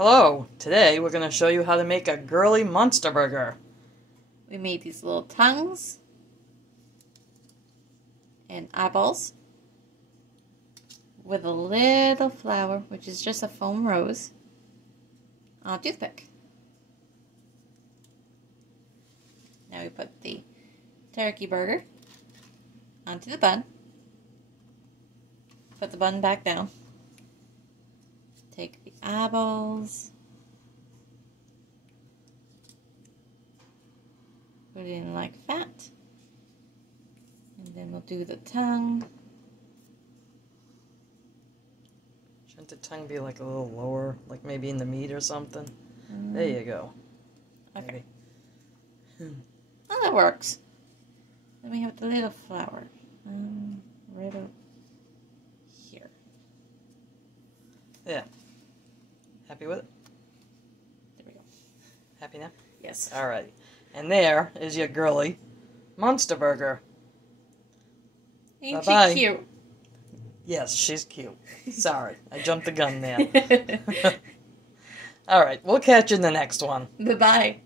Hello, today we're going to show you how to make a girly monster burger. We made these little tongues and eyeballs with a little flour, which is just a foam rose, on a toothpick. Now we put the turkey burger onto the bun, put the bun back down, take the eyeballs, put it in like that, and then we'll do the tongue. Shouldn't the tongue be like a little lower, like maybe in the meat or something? There you go. Okay. Oh, that works. Then we have the little flower. Right up here. Yeah. Happy with it? There we go. Happy now? Yes. Alright. And there is your girly monster burger. Ain't Bye-bye. she cute? Yes, she's cute. Sorry, I jumped the gun there. Alright, we'll catch you in the next one. Bye-bye.